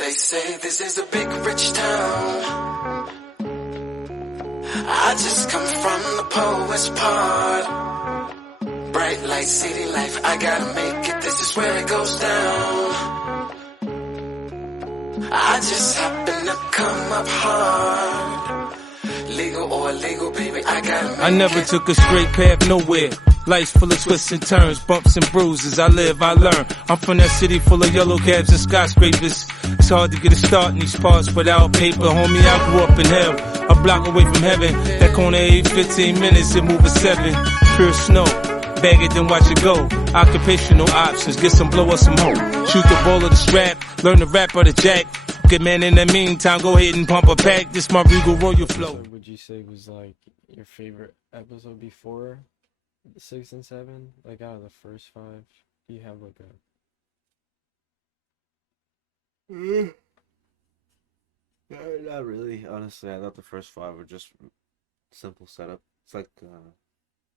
They say this is a big rich town. I just come from the poet's part. Bright light, city life, I gotta make it, this is where it goes down. I just happen to come up hard. Legal or illegal, baby, I gotta make it. I never took a straight path nowhere. Life's full of twists and turns, bumps and bruises. I live, I learn. I'm from that city full of yellow cabs and skyscrapers. It's hard to get a start in these parts without paper. Homie, I grew up in hell, a block away from heaven. That corner every 15 minutes, it move a 7. Pure snow, bag it then watch it go. Occupational options, get some blow or some hoe. Shoot the ball of the strap, learn the rap or the jack. Good man, in the meantime, go ahead and pump a pack. This my Regal Royal flow. What would you say was like your favorite episode before 6 and 7? Like out of the first 5, do you have like a... Not really, honestly. I thought the first 5 were just simple setup. It's like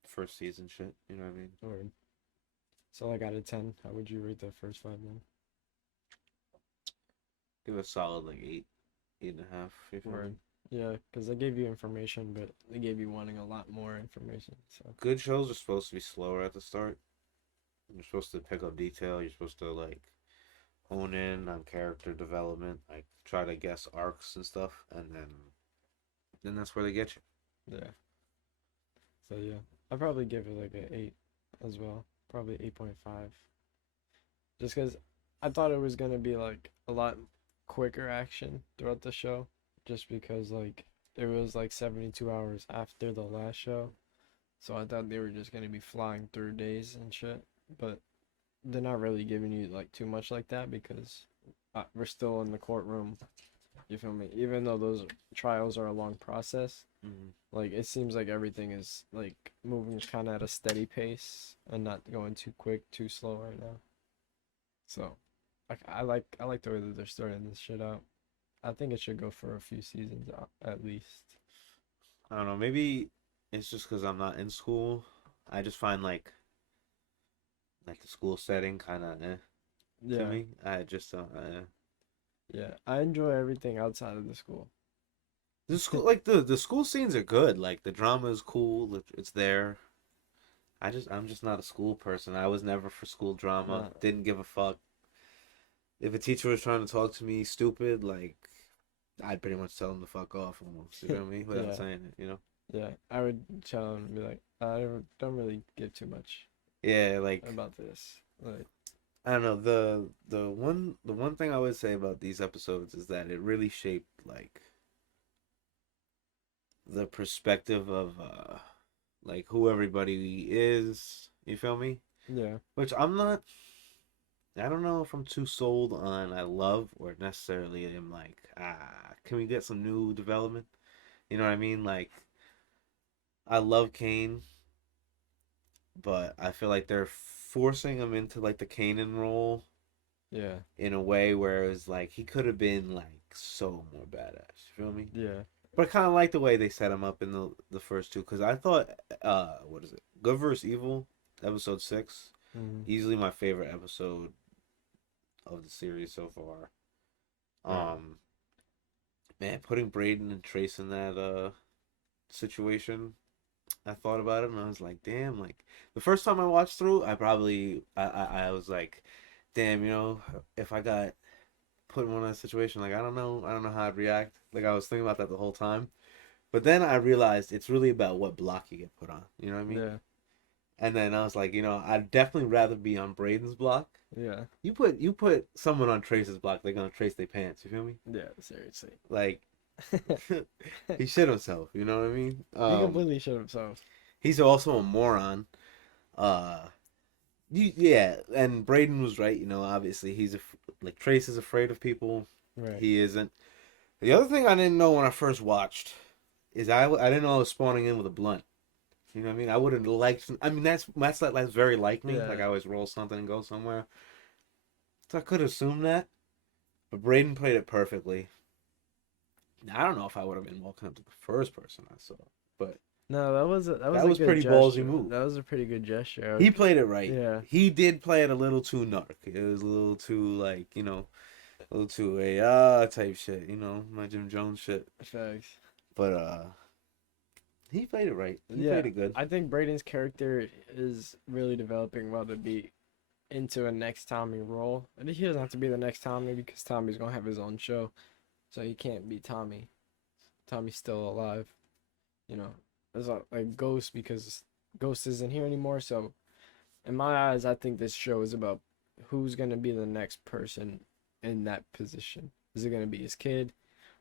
first season shit, you know what I mean? Word. So like out of 10, how would you rate the first 5 then? Give it a solid like 8, 8.5. If you feel me. Yeah, because they gave you information, but they gave you wanting a lot more information. So Good shows are supposed to be slower at the start. You're supposed to pick up detail. You're supposed to like hone in on character development, like try to guess arcs and stuff, and then that's where they get you. yeah. So yeah, I'd probably give it like an 8 as well. Probably 8.5. Just because I thought it was gonna be like a lot quicker action throughout the show. Just because like it was like 72 hours after the last show, so I thought they were just gonna be flying through days and shit. But they're not really giving you like too much like that because we're still in the courtroom. You feel me? Even though those trials are a long process, like it seems like everything is like moving kind of at a steady pace and not going too quick, too slow right now. So, I like the way that they're starting this shit out. I think it should go for a few seasons at least. I don't know. Maybe it's just because I'm not in school. I just find like the school setting kind of to Yeah, me. I just yeah. I enjoy everything outside of the school. the school like the school scenes are good. Like the drama is cool. It's there. I'm just not a school person. I was never for school drama. Nah. Didn't give a fuck. If a teacher was trying to talk to me stupid, like I'd pretty much tell them to fuck off almost. You know what I mean? Without Yeah. saying it, you know? Yeah, I would tell them and be like, I don't really give too much Yeah, like about this. Like, I don't know. The one thing I would say about these episodes is that it really shaped like the perspective of like who everybody is. You feel me? yeah, Which I don't know if I'm too sold on I love or necessarily am like, can we get some new development? You know what I mean? Like, I love Kane, but I feel like they're forcing him into like the Kanan role yeah, in a way where it's like he could have been like so more badass. You feel me? yeah, But I kind of like the way they set him up in the first 2 because I thought, what is it? Good vs. Evil, episode 6, easily my favorite episode of the series so far. Man, putting Braden and Trace in that situation, I thought about it and I was like, damn, like the first time I watched through, I was like, damn, you know, if I got put in one of that situation, like I don't know how I'd react. Like I was thinking about that the whole time. But then I realized it's really about what block you get put on. You know what I mean? yeah, And then I was like, you know, I'd definitely rather be on Braden's block. yeah, You put someone on Trace's block, they're gonna trace their pants. You feel me? yeah. Seriously, Like he shit himself. You know what I mean? he completely showed himself. He's also a moron. Yeah, and Braden was right. You know, obviously like Trace is afraid of people. Right. He isn't. The other thing I didn't know when I first watched is I didn't know I was spawning in with a blunt. You know what I mean? I would have liked. I mean, that's very like me. Yeah. Like I always roll something and go somewhere. So I could assume that, but Braden played it perfectly. I don't know if I would have been walking up to the first person I saw, but No, that was a good pretty gesture. ballsy move. That was a pretty good gesture. He played it right. Yeah. He did play it a little too narc. It was a little too like A little too type shit, you know, my Jim Jones shit. Facts. But he played it right. He Yeah, played it good. I think Braden's character is really developing well to be into a next Tommy role. And he doesn't have to be the next Tommy because Tommy's gonna have his own show, so he can't be Tommy. Tommy's still alive, you know. It's like Ghost because Ghost isn't here anymore. So, in my eyes, I think this show is about who's gonna be the next person in that position. Is it gonna be his kid,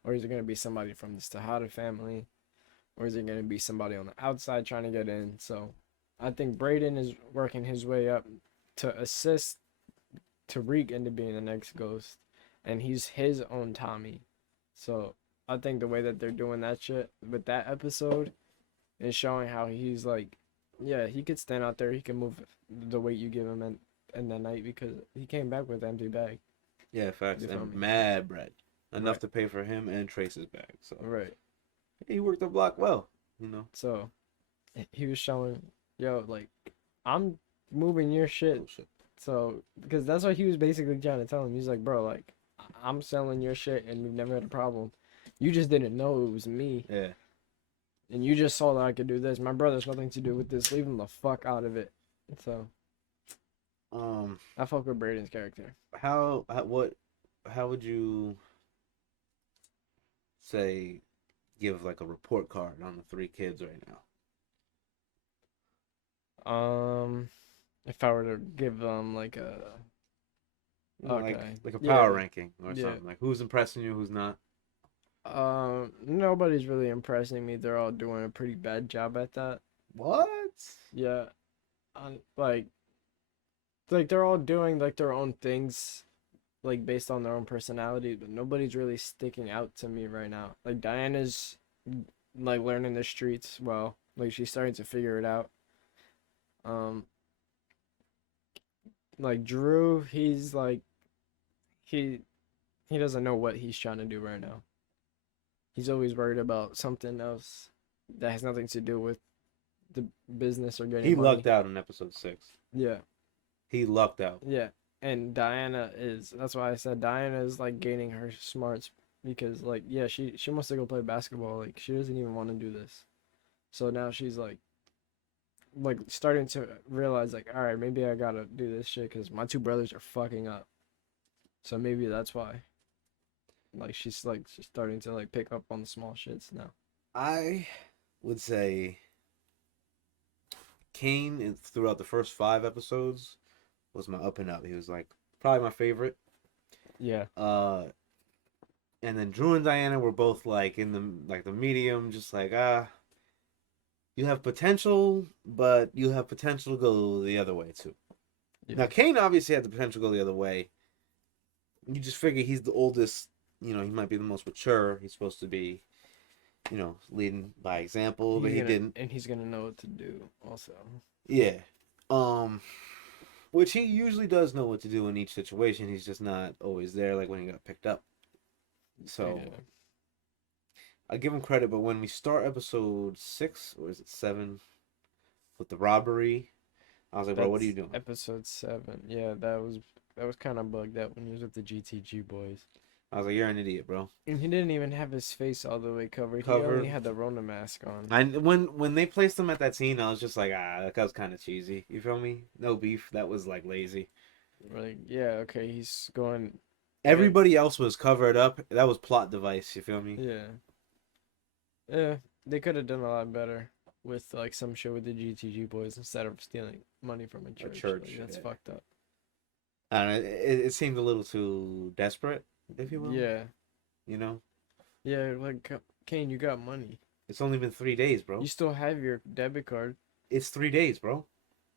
or is it gonna be somebody from the Tejada family, or is it gonna be somebody on the outside trying to get in? So, I think Braden is working his way up to assist Tariq into being the next Ghost, and he's his own Tommy. So I think the way that they're doing that shit with that episode is showing how he's like, yeah, he could stand out there, he can move the weight you give him in the night because he came back with an empty bag. Yeah, facts. You feel And me? mad bread. Enough Right. to pay for him and Trace's bag. So Right. he worked the block well, you know. So he was showing, yo, like, I'm moving your shit. Oh, shit. So, because that's what he was basically trying to tell him. He's like, bro, like, I'm selling your shit and we've never had a problem. You just didn't know it was me. Yeah. And you just saw that I could do this. My brother's nothing to do with this. Leave him the fuck out of it. So, I fuck with Braden's character. How would you say give like a report card on the three kids right now? If I were to give them like a Like Okay. like a Yeah. power ranking or Yeah. something. Like who's impressing you, who's not? nobody's really impressing me. They're all doing a pretty bad job at that. What? Yeah. Like they're all doing like their own things, like based on their own personality, but nobody's really sticking out to me right now. Like Diana's like learning the streets well, like she's starting to figure it out. Like Drew, he's like he doesn't know what he's trying to do right now. He's always worried about something else that has nothing to do with the business or getting He money. lucked out in episode 6. Yeah. He lucked out. Yeah, and that's why I said Diana is like gaining her smarts because like yeah, she wants to go play basketball, like she doesn't even want to do this. So now she's like starting to realize like, all right, maybe I got to do this shit cuz my two brothers are fucking up. So maybe that's why. Like she's starting to like pick up on the small shits now. I would say Kane throughout the first 5 episodes was my up and up. He was like probably my favorite. Yeah. And then Drew and Diana were both like in the medium, just like you have potential, but you have potential to go the other way too. Yeah. Now Kane obviously had the potential to go the other way. You just figure he's the oldest, you know, he might be the most mature. He's supposed to be, you know, leading by example, but he didn't. And he's gonna know what to do also. Yeah. Which he usually does know what to do in each situation. He's just not always there, like when he got picked up. So Yeah. I give him credit, but when we start episode 6 or is it 7 with the robbery, I was like, bro, what are you doing? Episode 7. Yeah, that was kind of bugged out when he was with the GTG boys. I was like, you're an idiot, bro. And he didn't even have his face all the way covered. He Covered. only had the Rona mask on. When they placed him at that scene, I was just like, that was kind of cheesy. You feel me? No beef. That was like lazy. Like, yeah, okay, he's going. Everybody else was covered up. That was plot device. You feel me? Yeah. Yeah, they could have done a lot better with like some shit with the GTG boys instead of stealing money from a church. church, Like, that's yeah. fucked up. I don't know. It seemed a little too desperate, if you will. Yeah. You know? Yeah, like, Kane, you got money. It's only been 3 days, bro. You still have your debit card. It's 3 days, bro.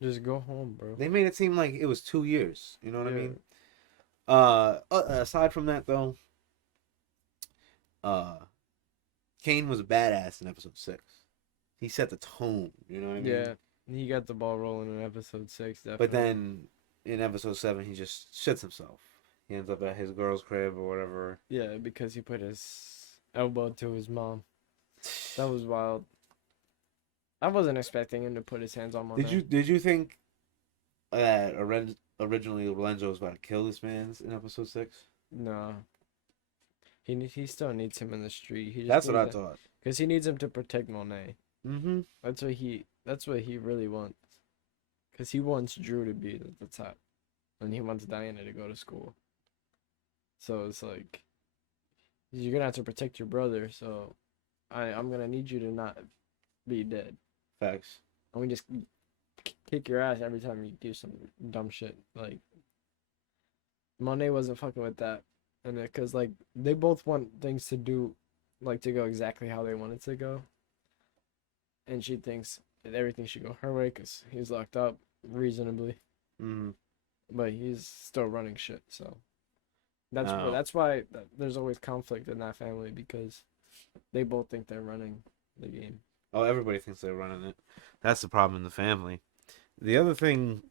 Just go home, bro. They made it seem like it was 2 years. You know what I Yeah. mean? Aside from that, though, Kane was a badass in episode 6. He set the tone. You know what I mean? Yeah, he got the ball rolling in episode 6, definitely. But then in episode 7, he just shits himself. He ends up at his girl's crib or whatever. Yeah, because he put his elbow to his mom. That was wild. I wasn't expecting him to put his hands on my Did you think that originally Lorenzo was about to kill this man's in episode 6? No, he still needs him in the street. He just That's what I needs thought. because he needs him to protect Monet. Mm-hmm. That's what he really wants. Because he wants Drew to be at the top, and he wants Diana to go to school. So it's like, you're gonna have to protect your brother. So, I'm gonna need you to not be dead. Facts. And we just kick your ass every time you do some dumb shit. Like, Monet wasn't fucking with that, and because like they both want things to do, like to go exactly how they want it to go. And she thinks that everything should go her way because he's locked up reasonably, but he's still running shit. So that's why there's always conflict in that family because they both think they're running the game. Oh, everybody thinks they're running it. That's the problem in the family. The other thing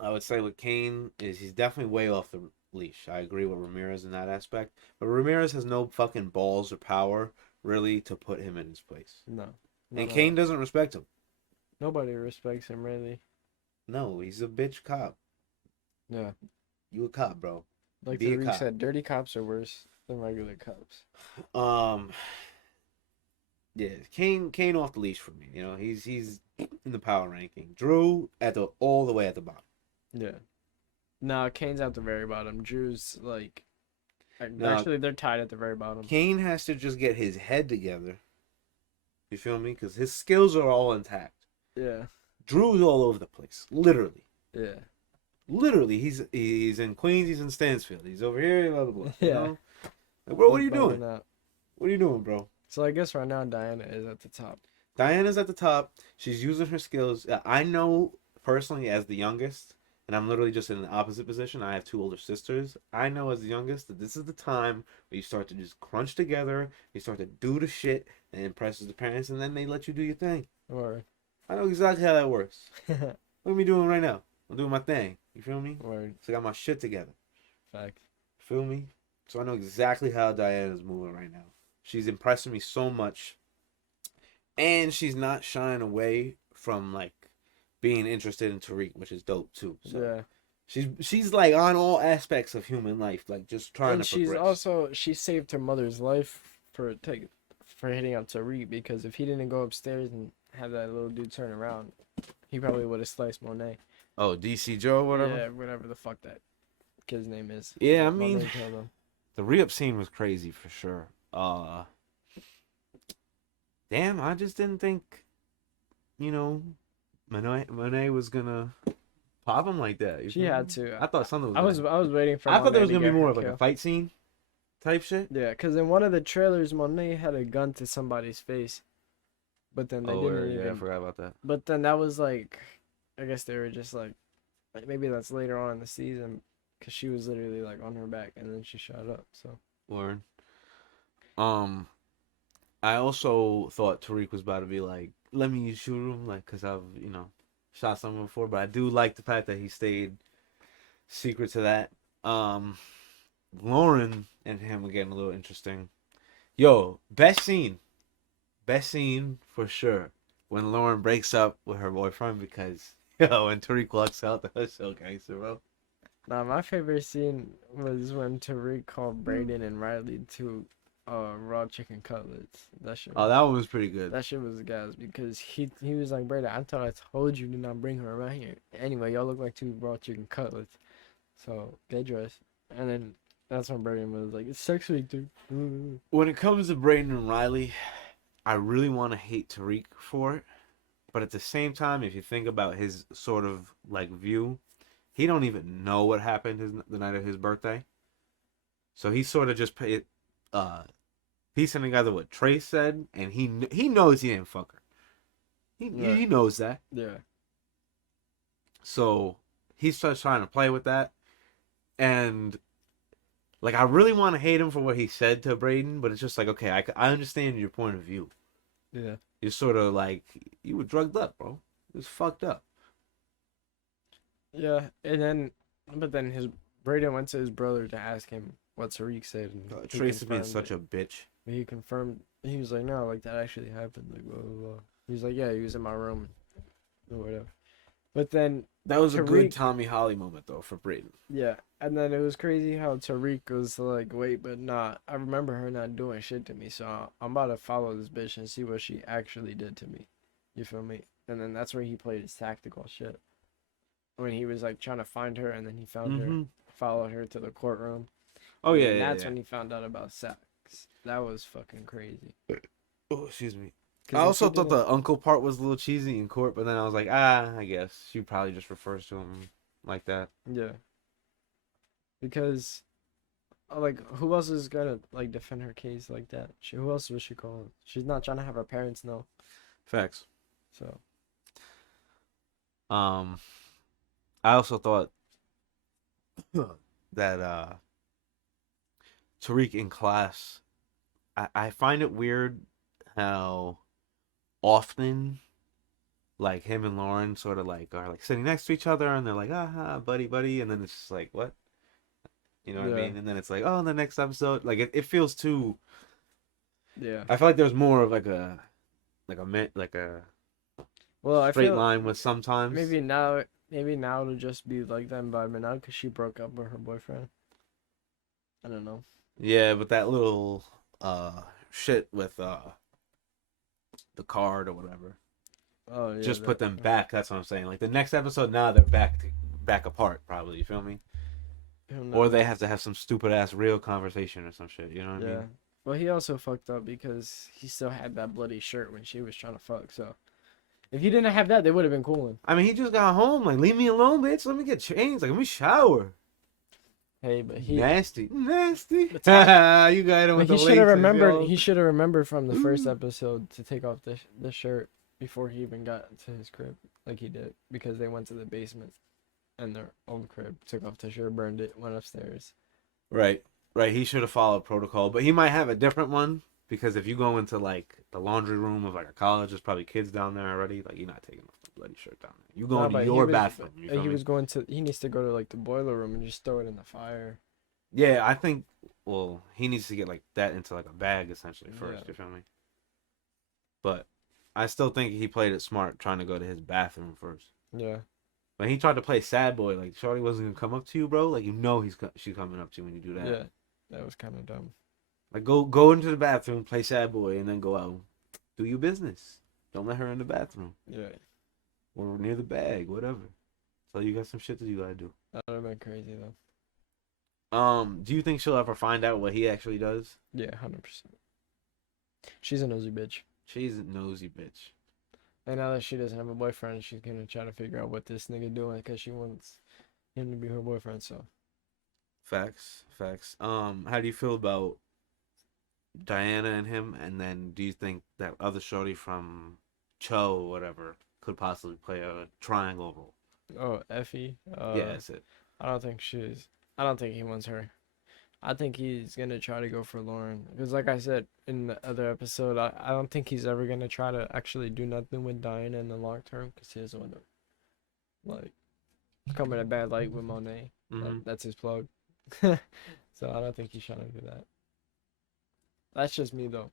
I would say with Kane is he's definitely way off the leash. I agree with Ramirez in that aspect, but Ramirez has no fucking balls or power really to put him in his place. No. And Kane doesn't respect him. Nobody respects him, really. No, he's a bitch cop. Yeah. You a cop, bro. Like Be a Tariq cop. said, dirty cops are worse than regular cops. Yeah, Kane off the leash for me. You know, he's in the power ranking. Drew all the way at the bottom. Yeah. No, Kane's at the very bottom. Drew's like, No. actually they're tied at the very bottom. Kane has to just get his head together. You feel me? Because his skills are all intact. Yeah. Drew's all over the place, literally. Yeah. Literally, he's in Queens, he's in Stansfield, he's over here, blah blah blah. Yeah. You know? Like, bro, what are you doing? That. What are you doing, bro? So I guess right now Diana is at the top. Diana's at the top. She's using her skills. I know personally as the youngest, and I'm literally just in the opposite position. I have two older sisters. I know as the youngest that this is the time where you start to just crunch together. You start to do the shit and impresses the parents, and then they let you do your thing. Word. I know exactly how that works. What am I doing right now? I'm doing my thing. You feel me? Word. So I got my shit together. Fact. Feel me? So I know exactly how Diana's moving right now. She's impressing me so much. And she's not shying away from like being interested in Tariq, which is dope too. So Yeah. she's like on all aspects of human life, like just trying to progress. She saved her mother's life for hitting up Tariq because if he didn't go upstairs and have that little dude turn around, he probably would have sliced Monet. Oh, DC Joe, whatever. Yeah, whatever the fuck that kid's name is. Yeah, I mean, Monet killed him. the re-up scene was crazy for sure. Damn, I just didn't think, you know, Monet was gonna pop him like that. She had to. I thought something was. I was waiting for. I thought there was Monet gonna to be get more her of like a kill. fight scene, type shit. Yeah, because in one of the trailers, Monet had a gun to somebody's face, but then they didn't even. Yeah, I forgot about that. But then that was like, I guess they were just like maybe that's later on in the season, because she was literally like on her back and then she shot up. So. Word. I also thought Tariq was about to be like, let me shoot him, like, because I've, shot someone before, but I do like the fact that he stayed secret to that. Lauren and him are getting a little interesting. Yo, best scene for sure when Lauren breaks up with her boyfriend because, when Tariq walks out, that was so gangster, bro. Nah, my favorite scene was when Tariq called Brayden and Riley to raw chicken cutlets. That shit. Oh, that one was pretty good. That shit was gas because he was like, Brayden, I thought I told you to not bring her around here. Anyway, y'all look like two raw chicken cutlets. So get dressed. And then that's when Brayden was like, it's sex week, dude. When it comes to Brayden and Riley, I really want to hate Tariq for it. But at the same time, if you think about his sort of like view, he don't even know what happened the night of his birthday. So he sort of just piecing together what Trace said, and he knows he didn't fuck her. He knows that. Yeah. So he starts trying to play with that, and like I really want to hate him for what he said to Brayden, but it's just like, okay, I understand your point of view. Yeah. You're sort of like, you were drugged up, bro. It was fucked up. Yeah, but then Brayden went to his brother to ask him what Tariq said. And Trace is being such a bitch. He confirmed. He was like, no, like that actually happened. Like blah blah blah. He was like, yeah, he was in my room or whatever. But then That was a good Tariq- Tommy Holly moment though for Brayden. Yeah, and then it was crazy how Tariq was like, wait, but not. I remember her not doing shit to me, so I'm about to follow this bitch and see what she actually did to me. You feel me? And then that's where he played his tactical shit. When he was like trying to find her, and then he found her, followed her to the courtroom. Oh And yeah, then yeah, that's yeah. when he found out about sex. That was fucking crazy. Oh, excuse me. 'Cause I if also he thought didn't- the uncle part was a little cheesy in court, but then I was like, I guess she probably just refers to him like that. Yeah. Because, like, who else is gonna like defend her case like that? Who else was she calling? She's not trying to have her parents know. Facts. So I also thought that Tariq in class, I find it weird how often like him and Lauren sort of like are like sitting next to each other and they're like, buddy, buddy, and then it's just like, what? You know what I Yeah. mean? And then it's like, oh, in the next episode, like it feels too. yeah. I feel like there's more of like a Well, I straight feel line with sometimes. maybe now it'll just be like them vibing out because she broke up with her boyfriend. I don't know. Yeah, but that little shit with the card or whatever. Oh yeah. Just put that- them back. That's what I'm saying. Like the next episode, now they're back apart. Probably, you feel me? Who Or knows? they have to have some stupid ass real conversation or some shit. You know what I Yeah. mean? Well, he also fucked up because he still had that bloody shirt when she was trying to fuck. So if he didn't have that, they would have been cooling. I mean, he just got home. Like, leave me alone, bitch. Let me get changed. Like, let me shower. Hey, but he Nasty. You But got him with he the should have laces, remembered. yo. He should have remembered from the first Ooh. episode to take off the shirt before he even got to his crib, like he did, because they went to the basement, and their own crib, took off the shirt, burned it, went upstairs. Right. He should have followed protocol, but he might have a different one because if you go into like the laundry room of like a college, there's probably kids down there already. Like, you're not taking off the bloody shirt down there. You go No, into but he your was- bathroom. You feel He me? was going to. He needs to go to like the boiler room and just throw it in the fire. Yeah, I think. Well, he needs to get like that into like a bag essentially first. Yeah. You feel me? But I still think he played it smart, trying to go to his bathroom first. Yeah. When he tried to play sad boy, like Shorty wasn't gonna come up to you, bro. Like, you know she's coming up to you when you do that. Yeah. That was kind of dumb. Like, go into the bathroom, play sad boy, and then go out, do your business. Don't let her in the bathroom Yeah. or near the bag, whatever. So you got some shit that you gotta do. That would have been crazy though. Do you think she'll ever find out what he actually does? Yeah, 100%. She's a nosy bitch. She's a nosy bitch. And now that she doesn't have a boyfriend, she's gonna try to figure out what this nigga doing because she wants him to be her boyfriend. So Facts. How do you feel about Diana and him? And then do you think that other shorty from Cho or whatever could possibly play a triangle role? oh, Effie. Yeah, that's it. I don't think he wants her. I think he's gonna try to go for Lauren because, like I said in the other episode, I don't think he's ever gonna try to actually do nothing with Diana in the long term because he doesn't want to like come in a bad light with Monet. Mhm. That's his plug. So I don't think he's trying to do that. That's just me though.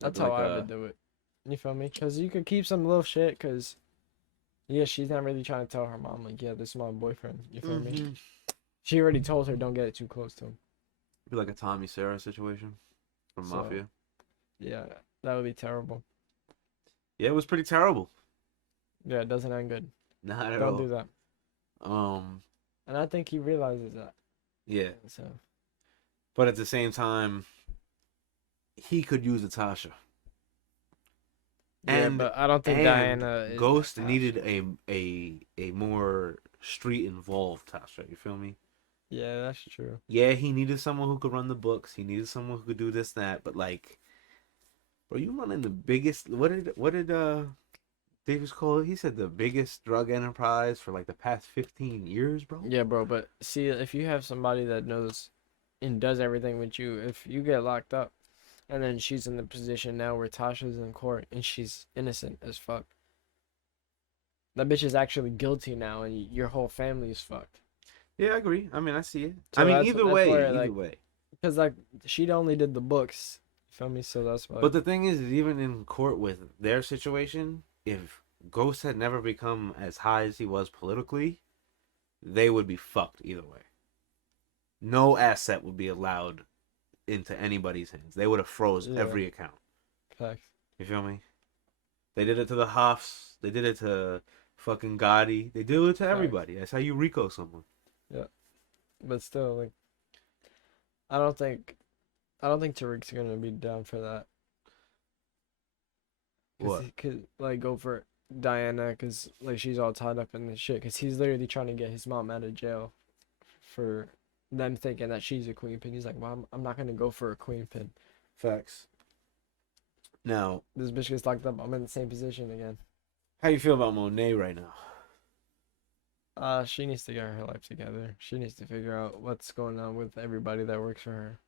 That's how I would do it. You feel me? Because you could keep some little shit. Because yeah, she's not really trying to tell her mom like, yeah, this is my boyfriend. You feel me? Mhm. She already told her don't get it too close to him. Be like a Tommy Sarah situation from So- Mafia. Yeah, that would be terrible. Yeah, it was pretty terrible. Yeah, it doesn't end good. Not at Don't all. do that. And I think he realizes that. Yeah, So but at the same time, he could use Natasha. yeah, And- but I don't think And Diana is Ghost Natasha. needed a more street involved Tasha. You feel me? Yeah, that's true. Yeah, he needed someone who could run the books. He needed someone who could do this, that. But like, bro, you running the biggest. What did Davis call it? He said the biggest drug enterprise for like the past 15 years, bro. Yeah, bro, but see, if you have somebody that knows and does everything with you, if you get locked up and then she's in the position now where Tasha's in court and she's innocent as fuck, that bitch is actually guilty now and your whole family is fucked. Yeah, I agree. I mean, I see it. So I mean, that's either where, way. like, because, like, she only did the books, you feel me? So that's why. But the thing is even in court with their situation, if Ghost had never become as high as he was politically, they would be fucked either way. No asset would be allowed into anybody's hands. They would have froze every account. Facts. You feel me? They did it to the Hoffs. They did it to fucking Gotti. They do it to everybody. That's how you Rico someone. Yeah. But still, like, I don't think Tariq's gonna be down for that. What? He could, like, go for Diana, because, like, she's all tied up in this shit. Because he's literally trying to get his mom out of jail for them thinking that she's a queen pin. He's like, well, I'm not gonna go for a queen pin. Facts. Now, This bitch gets locked up. I'm in the same position again. how you feel about Monet right now? She needs to get her life together. She needs to figure out what's going on with everybody that works for her.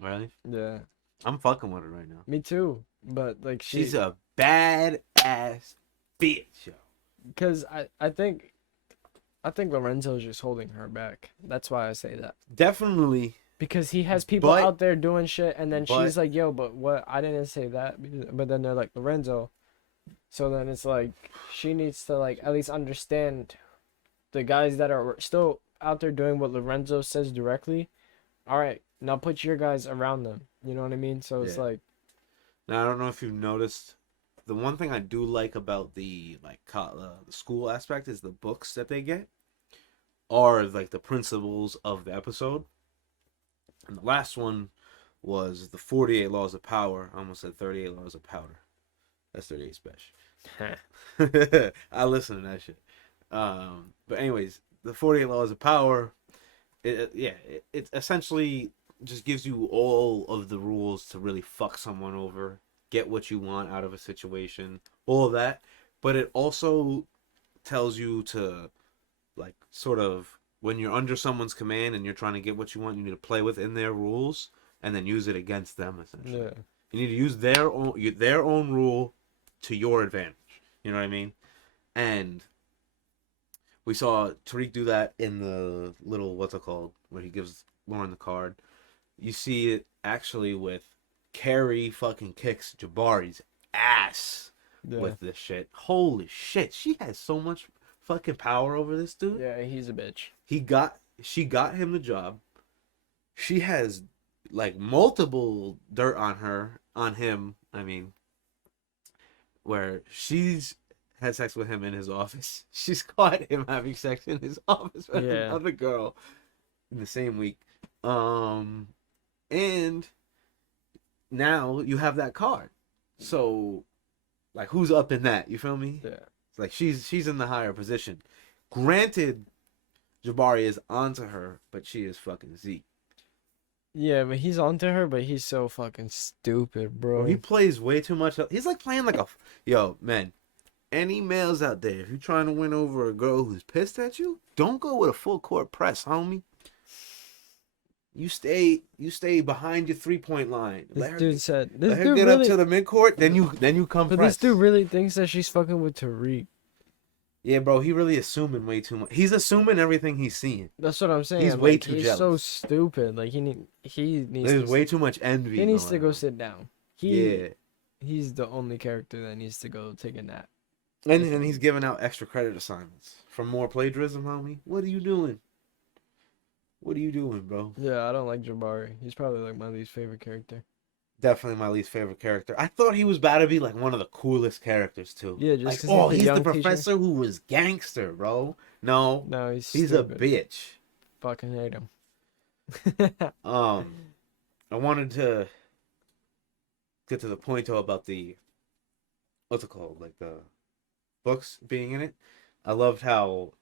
Really? Yeah. I'm fucking with her right now. Me too. But, like, She's a bad ass bitch, yo. Because I think Lorenzo's just holding her back. That's why I say that. Definitely. Because he has people But- out there doing shit, and then but- she's like, yo, but what? I didn't say that. But then they're like, Lorenzo. So then it's like, she needs to, like, at least understand the guys that are still out there doing what Lorenzo says directly. All right, now put your guys around them. You know what I mean? So it's Yeah. like, Now, I don't know if you've noticed, the one thing I do like about the the school aspect is the books that they get are like the principles of the episode. And the last one was the 48 Laws of Power. I almost said 38 Laws of Powder. That's 38 special. I listen to that shit. But anyways, the 48 Laws of Power, it essentially just gives you all of the rules to really fuck someone over, get what you want out of a situation, all of that. But it also tells you to, like, sort of, when you're under someone's command and you're trying to get what you want, you need to play within their rules and then use it against them, essentially. yeah. You need to use their own rule to your advantage. You know what I mean? And we saw Tariq do that in the little, what's it called, where he gives Lauren the card. You see it actually with Carrie fucking kicks Jabari's ass Yeah. with this shit. Holy shit, she has so much fucking power over this dude. Yeah, he's a bitch. She got him the job. She has like multiple dirt on him. I mean, where she's had sex with him in his office. She's caught him having sex in his office with another girl in the same week. And now you have that card. So, like, who's up in that? You feel me? Yeah. It's like she's in the higher position. Granted, Jabari is onto her, but she is fucking Zeke. Yeah, but he's onto her, but he's so fucking stupid, bro. Bro, he plays way too much. He's like playing like a... Yo, man, any males out there, if you're trying to win over a girl who's pissed at you, don't go with a full court press, homie. You stay behind your 3-point line. This Let her, dude said, let this her dude get really, up to the midcourt, then you come but press. this dude really thinks that she's fucking with Tariq. Yeah, bro, he really assuming way too much. He's assuming everything he's seeing. That's what I'm saying. He's Like, way too he's jealous. so stupid. Like, he needs There's to, way too much envy. he needs to going go on. sit down. Yeah. He's the only character that needs to go take a nap. And then he's giving out extra credit assignments for more plagiarism, homie. What are you doing? What are you doing, bro? Yeah, I don't like Jabari. He's probably like my least favorite character. Definitely my least favorite character. I thought he was about to be like one of the coolest characters too. Yeah, just like, 'cause oh, he's he's the the young teacher. professor who was gangster, bro. No, No, he's he's stupid. a bitch. Fucking hate him. I wanted to get to the point though about the what's it called, like the books being in it. I loved how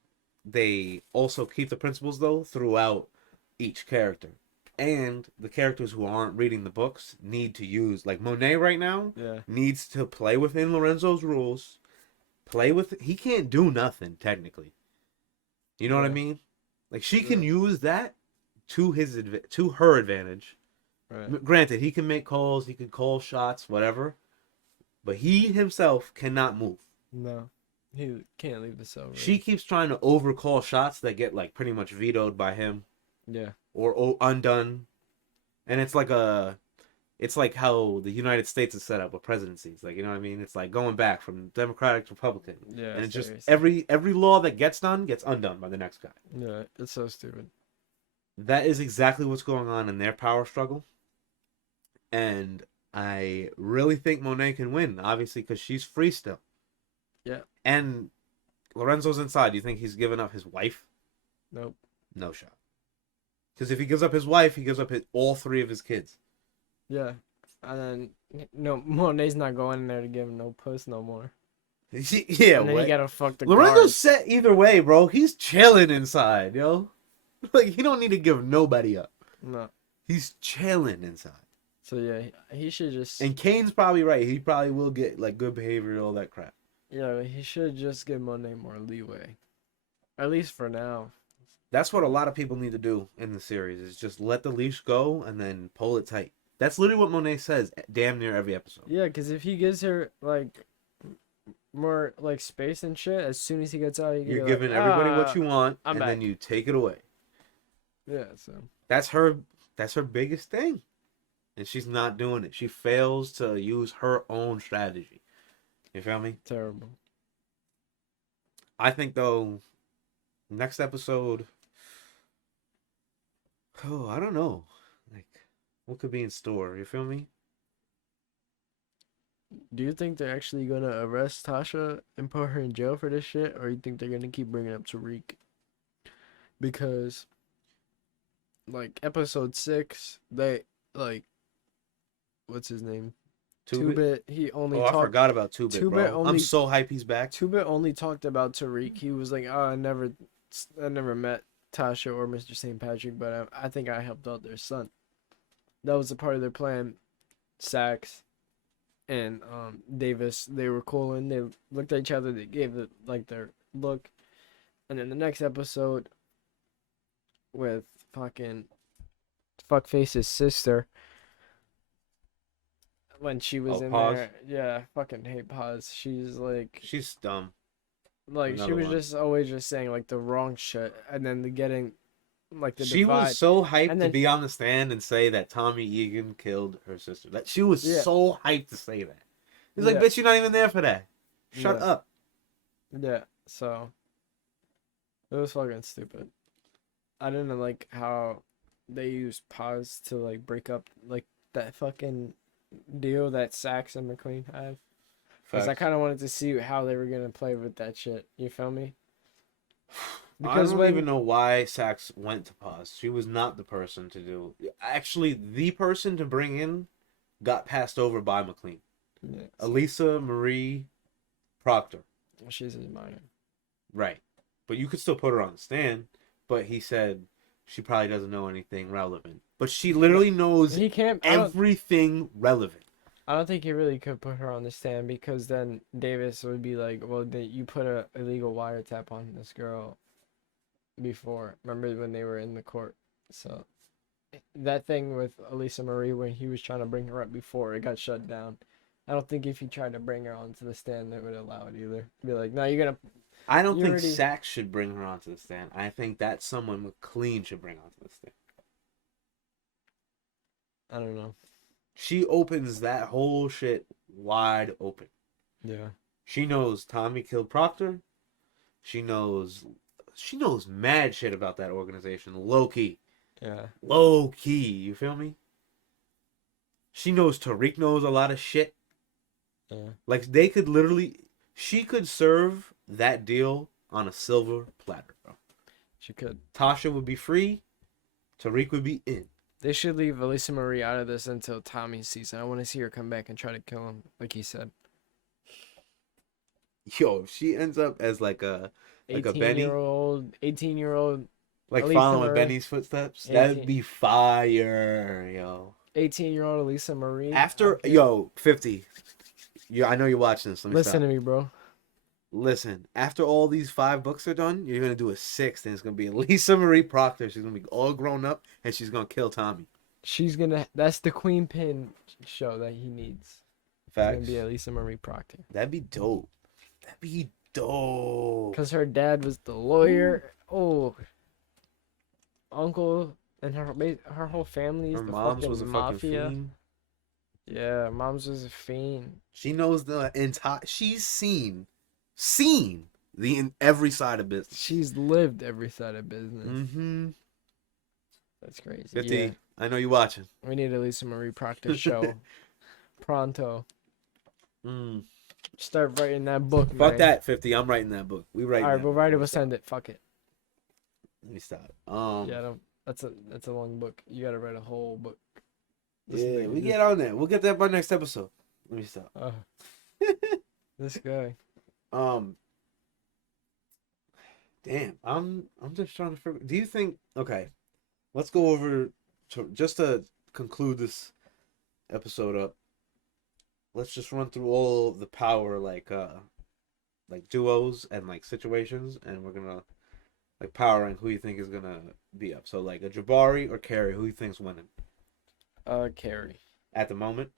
they also keep the principles though throughout each character, and the characters who aren't reading the books need to use, like Monet right now Yeah. needs to play within Lorenzo's rules. He can't do nothing technically. You know what I Yeah. mean? Like she can use that to her advantage. Right. Granted, he can make calls, he can call shots, whatever, but he himself cannot move. No, he can't leave the cell. Right? She keeps trying to overcall shots that get like pretty much vetoed by him Yeah. or undone, and it's like it's like how the United States is set up with presidencies. Like, you know what I mean? It's like going back from Democratic to Republican. Yeah, And it's just seriously. every law that gets done gets undone by the next guy. Yeah, it's so stupid. That is exactly what's going on in their power struggle. And I really think Monet can win, obviously, because she's free still. Yeah. And Lorenzo's inside. Do you think he's giving up his wife? Nope. No shot. Because if he gives up his wife, he gives up all 3 of his kids. Yeah. And then, no, Monet's not going in there to give him no puss no more. Yeah, And then what? he gotta fuck the Lorenzo's guards. set either way, bro. He's chilling inside, yo. Like, he don't need to give nobody up. No. He's chilling inside. So yeah, he should just. And Kane's probably right. He probably will get like good behavior and all that crap. Yeah, he should just give Monet more leeway. At least for now. That's what a lot of people need to do in the series is just let the leash go and then pull it tight. That's literally what Monet says damn near every episode. Yeah, because if he gives her like more like space and shit, as soon as he gets out, You're giving everybody what you want, I'm and back. then you take it away. Yeah, so That's her biggest thing. And she's not doing it. She fails to use her own strategy. You feel me? terrible. I think though, next episode, oh, I don't know. Like, what could be in store? You feel me? Do you think they're actually gonna arrest Tasha and put her in jail for this shit, or you think they're gonna keep bringing up Tariq? Because, like episode 6, they like, what's his name? Two-Bit. He only Oh, talked. I forgot about Two-Bit, Two-Bit bro. only- I'm so hype he's back. Two-Bit only talked about Tariq. He was like, "Oh, I never met Tasha or Mr. St. Patrick, but I think I helped out their son." That was a part of their plan. Sax and Davis, they were cool and they looked at each other. They gave it like their look, and then the next episode with fucking Fuckface's sister. When she was in Paz? there, yeah, fucking hate Paz. She's like, She's dumb. like she Another was one. just always just saying like the wrong shit, and then the getting, like the She divide. was so hyped And to then- be on the stand and say that Tommy Egan killed her sister. That she was Yeah. so hyped to say that. He's like, Yeah. bitch, you're not even there for that. Shut Yeah. up. Yeah, so it was fucking stupid. I didn't like how they used Paz to like break up like that fucking deal that Sax and McQueen had. Because I Facts. kind of wanted to see how they were gonna play with that shit. You feel me? I don't even know why Sax went to Paz. She was not the person to do. Actually, the person to bring in got passed over by McLean. Yeah, Elisa Marie Proctor. she's his minor. Right. But you could still put her on the stand. But he said she probably doesn't know anything relevant. But she literally knows He can't. everything relevant. I don't think he really could put her on the stand because then Davis would be like, "Well, you put a illegal wiretap on this girl before. Remember when they were in the court?" So that thing with Elisa Marie when he was trying to bring her up before, it got shut down. I don't think if he tried to bring her onto the stand, they would allow it either. Be like, "No, you're gonna." I don't You think already- Sax should bring her onto the stand. I think that's someone McLean should bring onto the stand. I don't know. She opens that whole shit wide open. Yeah. She knows Tommy killed Proctor. She knows mad shit about that organization. Low key. Yeah. Low key. You feel me? She knows Tariq knows a lot of shit. Yeah. Like they could literally she could serve that deal on a silver platter, bro. She could. Tasha would be free. Tariq would be in. They should leave Elisa Marie out of this until Tommy's season. I want to see her come back and try to kill him, like he said. Yo, if she ends up as like a Benny, 18-year-old, like Elisa following Marie. Benny's footsteps, 18. that'd be fire, yo. 18-year-old Elisa Marie. After Okay. yo 50, yeah, I know you're watching this. Let me Listen stop. to me, bro. Listen, after all these 5 books are done, you're gonna do a 6th, and it's gonna be Lisa Marie Proctor. She's gonna be all grown up, and she's gonna kill Tommy. That's the Queen Pin show that he needs. It's Facts. gonna be Elisa Marie Proctor. That'd be dope. That'd be dope. Because her dad was the lawyer. Oh, uncle and her whole family is Her the mom's fucking was a mafia. fucking fiend. Yeah, mom's was a fiend. She knows the entire. She's seen the in every side of business. She's lived every side of business. Mm-hmm. That's crazy. 50. Yeah, I know you watching. we need at least a Marie Proctor show. Pronto. Mm. Start writing that book, man. Fuck that 50. I'm writing that book. We writing. All right, that we'll book. write it. Let me We'll stop. send it. Fuck it. Let me stop. Yeah, I don't. That's a long book. You gotta write a whole book. This Yeah, nigga we just- get on that. We'll get that by next episode. Let me stop. This guy. Damn. I'm just trying to figure. Do you think? Okay, let's go over just to conclude this episode up. Let's just run through all of the power like duos and like situations, and we're gonna like power rank who you think is gonna be up. So like a Jabari or Carrie, who you think's winning Carrie. at the moment,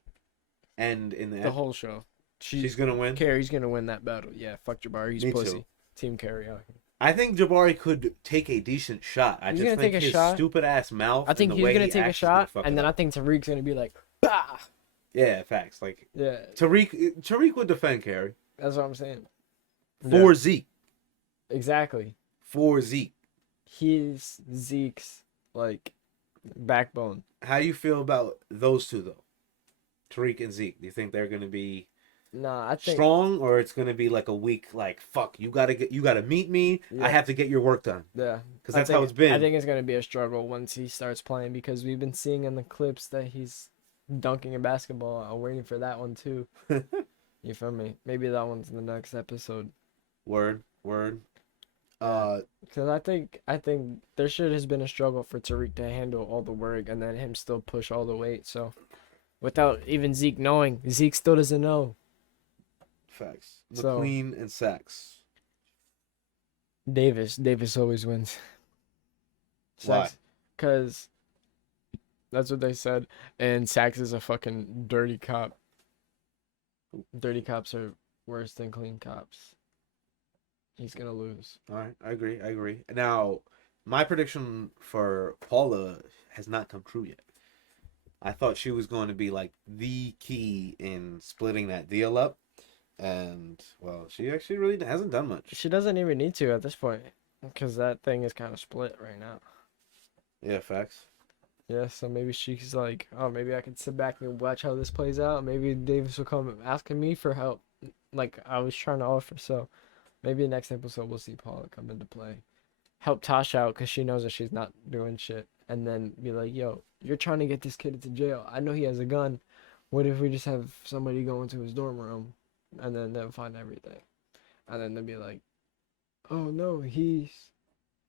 and in the The end, whole show. she's gonna win. Carrie's gonna win that battle. Yeah, fuck Jabari. He's Me pussy. too. Team Carrie out here. I think Jabari could take a decent shot. I He's just gonna think take a his shot. stupid ass mouth. I think and the he's way gonna he take a acts is gonna shot, fuck and it then I up. think Tariq's gonna be like, bah! Yeah, facts. Like Yeah, Tariq would defend Carrie that's what I'm saying. for Yeah, Zeke. exactly. For Zeke. He's Zeke's like backbone. How do you feel about those two though? Tariq and Zeke. Do you think they're gonna be Nah, I think strong, or it's gonna be like a weak, like fuck, you gotta meet me. Yeah. I have to get your work done yeah, because I that's think- how it's been. I think it's gonna be a struggle once he starts playing because we've been seeing in the clips that he's dunking a basketball. I'm waiting for that one too. You feel me? Maybe that one's in the next episode. Word. Because I think there should has been a struggle for Tariq to handle all the work and then him still push all the weight. So without even Zeke knowing, Zeke still doesn't know. Facts. So- McLean and Sachs. Davis always wins. Why? Because that's what they said. And Sachs is a fucking dirty cop. Dirty cops are worse than clean cops. He's gonna lose. All right, I agree. Now, my prediction for Paula has not come true yet. I thought she was going to be like the key in splitting that deal up, and well, she actually really hasn't done much. She doesn't even need to at this point. Because that thing is kind of split right now. Yeah, facts. Yeah, so maybe she's like, oh, maybe I can sit back and watch how this plays out. Maybe Davis will come asking me for help, like I was trying to offer. So maybe next episode we'll see Paula come into play, help Tosh out because she knows that she's not doing shit, and then be like, yo, you're trying to get this kid into jail. I know he has a gun. What if we just have somebody go into his dorm room, and then they'll find everything, and then they'll be like, oh no, he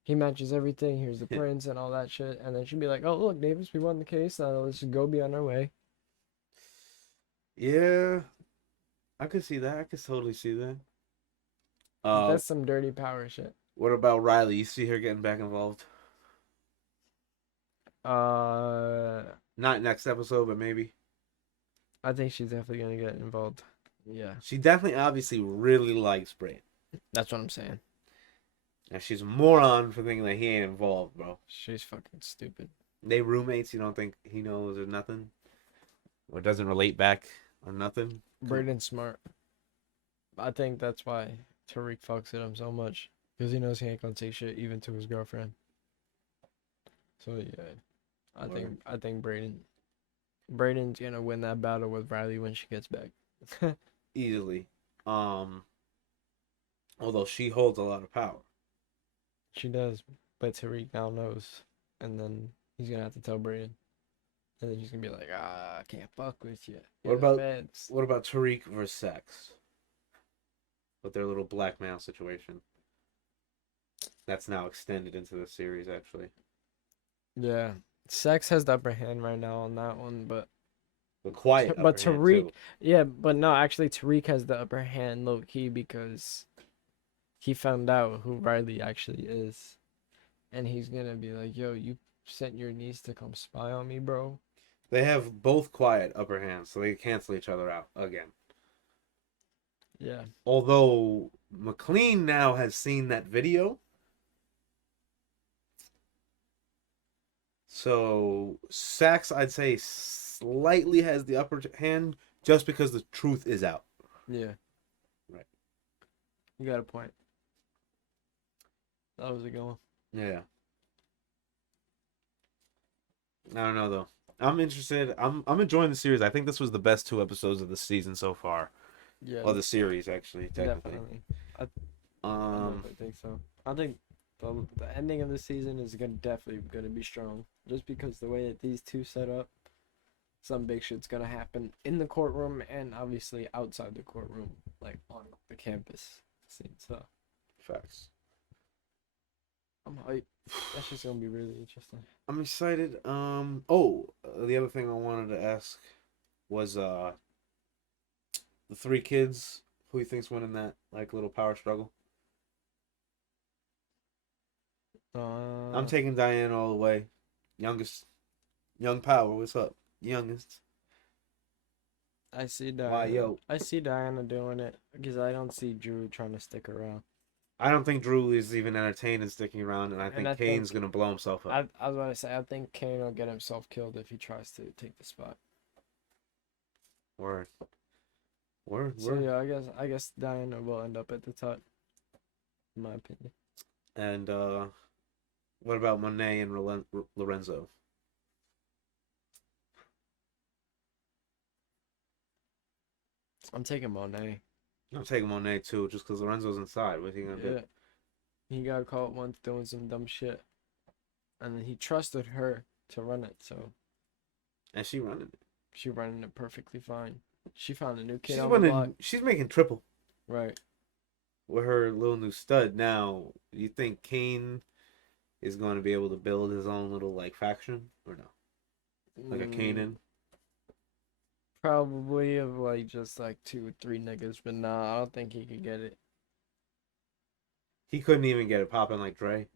matches everything. Here's the prints and all that shit. And then she'd be like, oh, look, Davis, we won the case. Now let's just go be on our way. Yeah, I could see that. I could totally see that. That's some dirty power shit. What about Riley? You see her getting back involved? Not next episode, but maybe. I think she's definitely gonna get involved. Yeah, She definitely, obviously, really likes Braid. that's what I'm saying. Now she's a moron for thinking that he ain't involved, bro. She's fucking stupid. They roommates. You don't think he knows or nothing, or doesn't relate back or nothing? Braden's smart. I think that's why Tariq fucks with him so much because he knows he ain't gonna take shit even to his girlfriend. So yeah, I think Braden's gonna win that battle with Riley when she gets back. Easily. Although she holds a lot of power. She does, but Tariq now knows, and then he's gonna have to tell Braden, and then she's gonna be like, I can't fuck with you. What You're the about- feds." What about Tariq versus Sax? With their little blackmail situation. That's now extended into the series, actually. Yeah, Sex has the upper hand right now on that one, but The quiet. But upper hand, Tariq- too. yeah, but no, actually Tariq has the upper hand low key because he found out who Riley actually is, and he's gonna be like, yo, you sent your niece to come spy on me, bro. They have both quiet upper hands, so they cancel each other out again. Yeah. Although McLean now has seen that video. So Sax, I'd say slightly has the upper hand just because the truth is out. Yeah. Right. You got a point. That was a good one. Yeah. I don't know though. I'm interested. I'm enjoying the series. I think this was the best 2 episodes of the season so far. Yeah. Or the series, actually, technically. Definitely. I definitely think so. I think the ending of the season is definitely gonna be strong. Just because the way that these two set up, some big shit's gonna happen in the courtroom and obviously outside the courtroom, like on the campus scene. So Facts. I'm hyped. That's just gonna be really interesting. I'm excited. The other thing I wanted to ask was the 3 kids. Who you think's winning that like little power struggle? I'm taking Diane all the way. Youngest, young power. What's up, youngest? I see Diana. Why, yo? I see Diana doing it because I don't see Drew trying to stick around. I don't think Drew is even entertained in sticking around, and I think Kane's gonna blow himself up. I was about to say I think Kane will get himself killed if he tries to take the spot. Word. So yeah, I guess Diana will end up at the top, in my opinion. And what about Monet and Lorenzo? I'm taking Monet. I'm taking Monet too, just because Lorenzo's inside. What's he gonna do? He got caught once doing some dumb shit, and then he trusted her to run it. So, And she running it. She running it perfectly fine. She found a new kid on the block. She's making triple. Right. With her little new stud. Now, you think Kane is going to be able to build his own little like faction or no? Like a Kanan? Probably of like just like 2 or 3 niggas, but nah, I don't think he could get it. He couldn't even get it popping like Dre.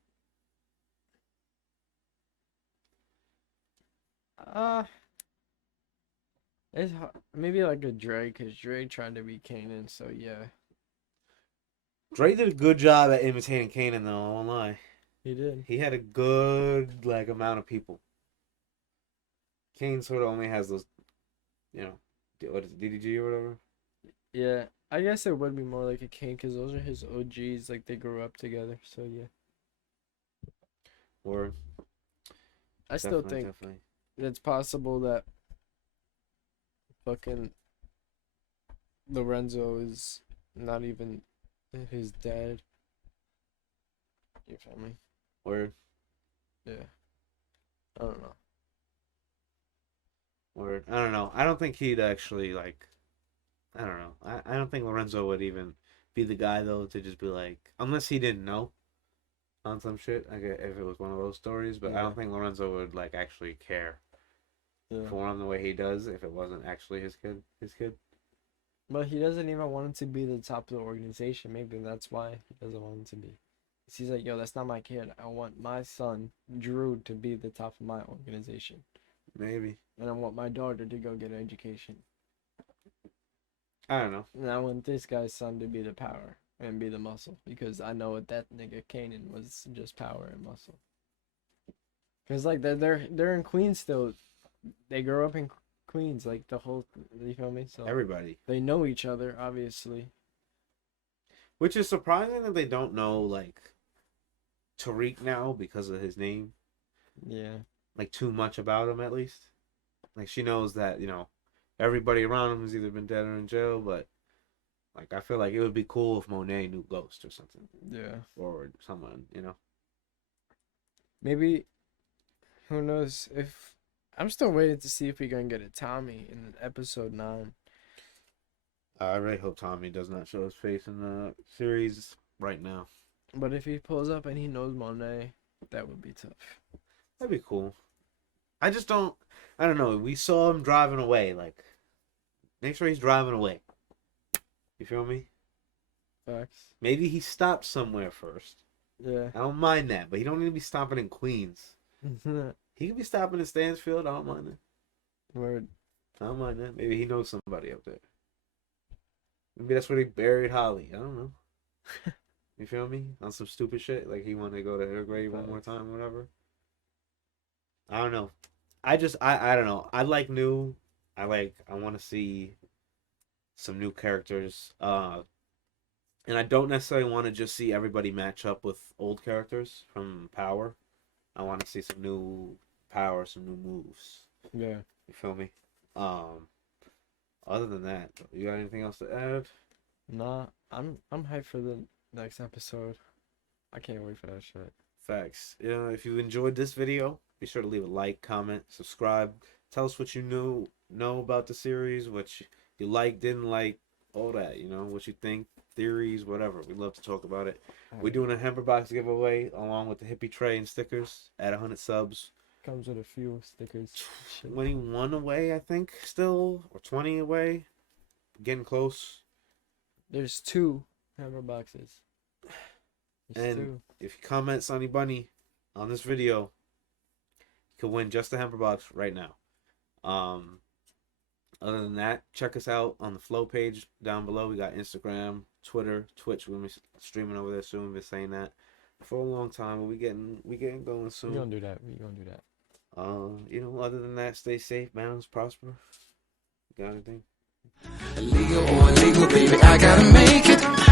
It's maybe like a Dre, cause Dre tried to be Kanan, so yeah. Dre did a good job at imitating Kanan, though. I won't lie. He did. He had a good like amount of people. Kane sort of only has those, you know, what is it, DDG or whatever. Yeah, I guess it would be more like a Kane, cause those are his OGs. Like they grew up together, so yeah. Or I still think it's possible that fucking Lorenzo is not even his dad. You feel me? Word. Yeah. I don't know. Word. I don't know. I don't think he'd actually like. I don't know. I don't think Lorenzo would even be the guy though to just be like, unless he didn't know on some shit. Like if it was one of those stories, but I don't think Lorenzo would like actually care for him the way he does if it wasn't actually his kid. But he doesn't even want him to be the top of the organization. Maybe that's why he doesn't want him to be. He's like, yo, that's not my kid. I want my son, Drew, to be the top of my organization. Maybe. And I want my daughter to go get an education. I don't know. And I want this guy's son to be the power and be the muscle. Because I know what that nigga Kanan was, just power and muscle. Because, like, they're in Queens still. They grew up in Queens, like, the whole, you feel me? So everybody. They know each other, obviously. Which is surprising that they don't know, like, Tariq now because of his name. Yeah. Like, too much about him, at least. Like, she knows that, you know, everybody around him has either been dead or in jail, but, like, I feel like it would be cool if Monet knew Ghost or something. Yeah. Or someone, you know? Maybe, who knows, if... I'm still waiting to see if we're going to get a Tommy in episode 9. I really hope Tommy does not show his face in the series right now. But if he pulls up and he knows Monet, that would be tough. That'd be cool. I don't know. We saw him driving away. Like, make sure he's driving away. You feel me? Facts. Maybe he stopped somewhere first. Yeah. I don't mind that, but he don't need to be stopping in Queens. He could be stopping in Stansfield. I don't mind that. Word. I don't mind that. Maybe he knows somebody up there. Maybe that's where they buried Holly. I don't know. You feel me? On some stupid shit. Like he wanted to go to her grave one more time or whatever. I don't know. I don't know. I like new. I want to see some new characters. And I don't necessarily want to just see everybody match up with old characters from Power. I want to see some new power, some new moves. Yeah. You feel me? Other than that, you got anything else to add? Nah, I'm hyped for the next episode. I can't wait for that shit. Facts. If you enjoyed this video, be sure to leave a like, comment, subscribe. Tell us what you know about the series, what you like, didn't like, all that. What you think, theories, whatever. We love to talk about it. We're doing a hamper box giveaway along with the hippie tray and stickers at 100 subs. Comes with a few stickers. 21 away, I think, still, or 20 away. Getting close. There's 2 hammer boxes. There's And 2. if you comment Sunny Bunny on this video, you can win just a hamper box right now. Other than that, check us out on the Flow page down below. We got Instagram, Twitter, Twitch. We're gonna be streaming over there soon. We've been saying that for a long time, but we getting going soon. We gonna do that. Other than that, stay safe, balance, prosper. You got anything? Illegal or illegal, baby, I gotta make it.